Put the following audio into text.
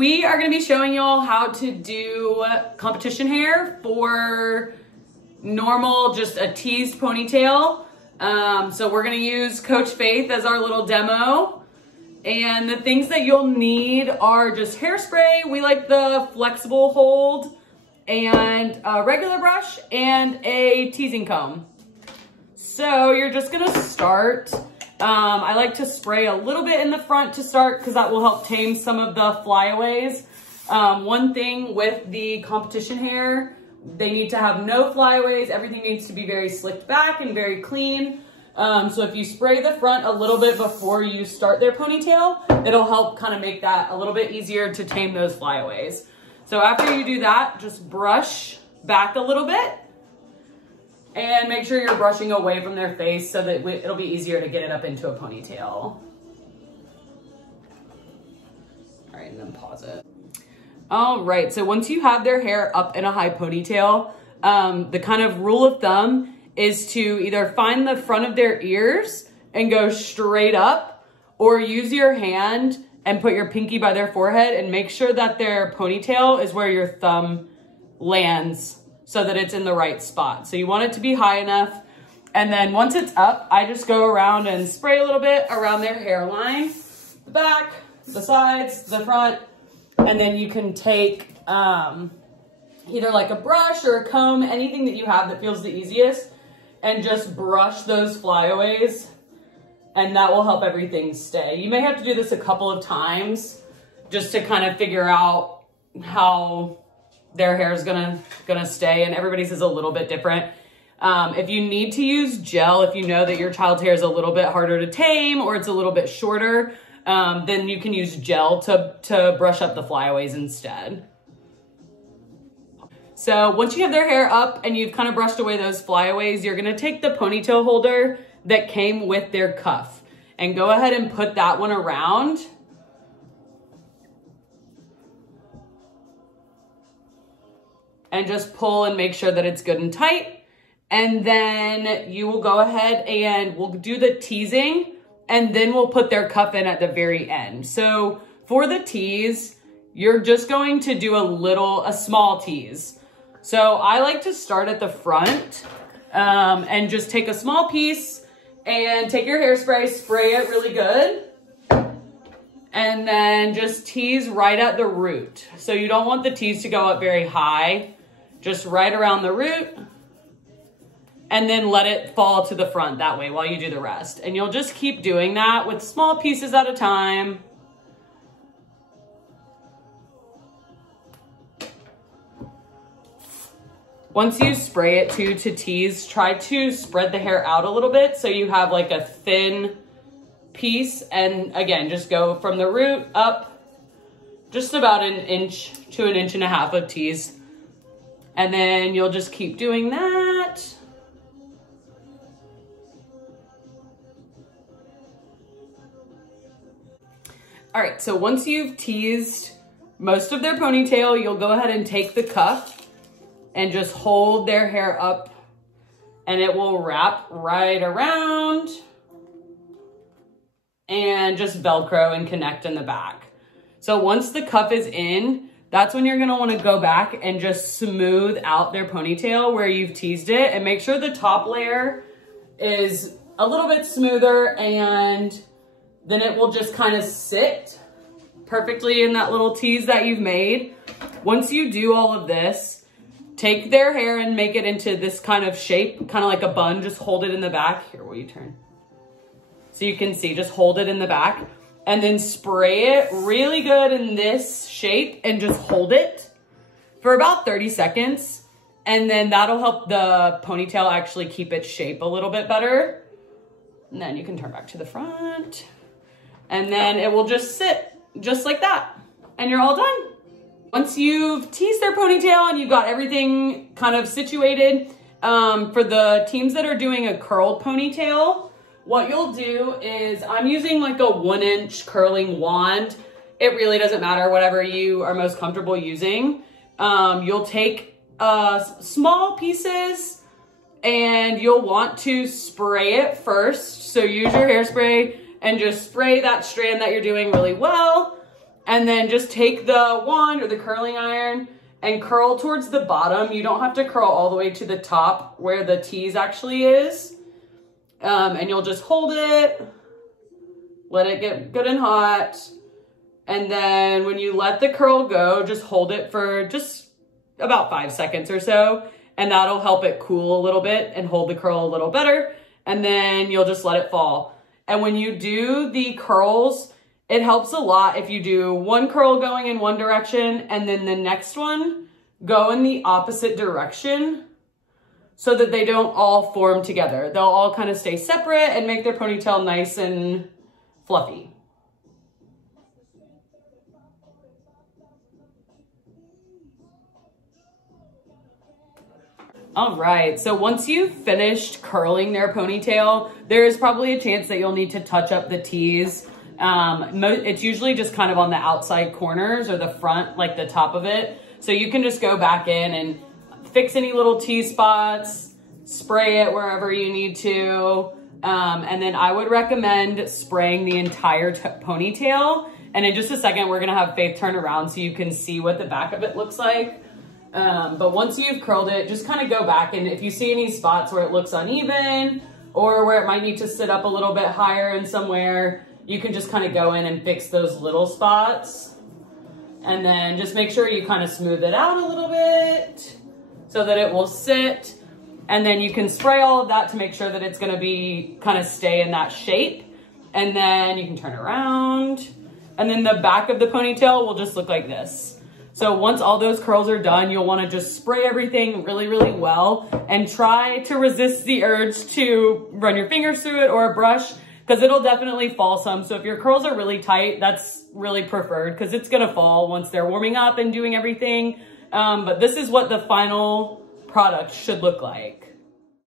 We are gonna be showing y'all how to do competition hair for normal, just a teased ponytail. So we're gonna use Coach Faith as our little demo. And the things that you'll need are just hairspray. We like the flexible hold, and a regular brush and a teasing comb. So you're just gonna start. I like to spray a little bit in the front to start because that will help tame some of the flyaways. One thing with the competition hair, they need to have no flyaways. Everything needs to be very slicked back and very clean. So if you spray the front a little bit before you start their ponytail, it'll help kind of make that a little bit easier to tame those flyaways. So after you do that, just brush back a little bit and make sure you're brushing away from their face so that it'll be easier to get it up into a ponytail. All right, and then pause it. All right, so once you have their hair up in a high ponytail, the kind of rule of thumb is to either find the front of their ears and go straight up, or use your hand and put your pinky by their forehead and make sure that their ponytail is where your thumb lands so that it's in the right spot. So you want it to be high enough. And then once it's up, I just go around and spray a little bit around their hairline, the back, the sides, the front. And then you can take either like a brush or a comb, anything that you have that feels the easiest, and just brush those flyaways, and that will help everything stay. You may have to do this a couple of times just to kind of figure out how their hair is gonna stay, and everybody's is a little bit different. If you need to use gel, if you know that your child's hair is a little bit harder to tame or it's a little bit shorter, then you can use gel to brush up the flyaways instead. So once you have their hair up and you've kind of brushed away those flyaways, you're gonna take the ponytail holder that came with their cuff and go ahead and put that one around. And just pull and make sure that it's good and tight. And then you will go ahead and we'll do the teasing, and then we'll put their cuff in at the very end. So for the tease, you're just going to do a small tease. So I like to start at the front and just take a small piece and take your hairspray, spray it really good, and then just tease right at the root. So you don't want the tease to go up very high, just right around the root, and then let it fall to the front that way while you do the rest. And you'll just keep doing that with small pieces at a time. Once you spray it to tease, try to spread the hair out a little bit so you have like a thin piece. And again, just go from the root up just about an inch to an inch and a half of tease. And then you'll just keep doing that. All right, so once you've teased most of their ponytail, you'll go ahead and take the cuff and just hold their hair up, and it will wrap right around and just Velcro and connect in the back. So once the cuff is in, that's when you're gonna wanna go back and just smooth out their ponytail where you've teased it, and make sure the top layer is a little bit smoother, and then it will just kind of sit perfectly in that little tease that you've made. Once you do all of this, take their hair and make it into this kind of shape, kind of like a bun. Just hold it in the back. Here, will you turn? So you can see, just hold it in the back, and then spray it really good in this shape and just hold it for about 30 seconds. And then that'll help the ponytail actually keep its shape a little bit better. And then you can turn back to the front, and then it will just sit just like that, and you're all done. Once you've teased their ponytail and you've got everything kind of situated, for the teams that are doing a curled ponytail, what you'll do is, I'm using like a 1-inch curling wand. It really doesn't matter, whatever you are most comfortable using. You'll take small pieces and you'll want to spray it first. So use your hairspray and just spray that strand that you're doing really well. And then just take the wand or the curling iron and curl towards the bottom. You don't have to curl all the way to the top where the tease actually is. And you'll just hold it, let it get good and hot. And then when you let the curl go, just hold it for just about 5 seconds or so. And that'll help it cool a little bit and hold the curl a little better. And then you'll just let it fall. And when you do the curls, it helps a lot if you do one curl going in one direction and then the next one go in the opposite direction so that they don't all form together. They'll all kind of stay separate and make their ponytail nice and fluffy. All right, so once you've finished curling their ponytail, there is probably a chance that you'll need to touch up the tease. It's usually just kind of on the outside corners or the front, like the top of it. So you can just go back in and fix any little tease spots, spray it wherever you need to. And then I would recommend spraying the entire ponytail. And in just a second, we're gonna have Faith turn around so you can see what the back of it looks like. But once you've curled it, just kind of go back, and if you see any spots where it looks uneven or where it might need to sit up a little bit higher in somewhere, you can just kind of go in and fix those little spots. And then just make sure you kind of smooth it out a little bit so that it will sit. And then you can spray all of that to make sure that it's going to be kind of stay in that shape. And then you can turn around. And then the back of the ponytail will just look like this. So once all those curls are done, you'll want to just spray everything really, really well and try to resist the urge to run your fingers through it or a brush, because it'll definitely fall some. So if your curls are really tight, that's really preferred because it's going to fall once they're warming up and doing everything. But this is what the final product should look like.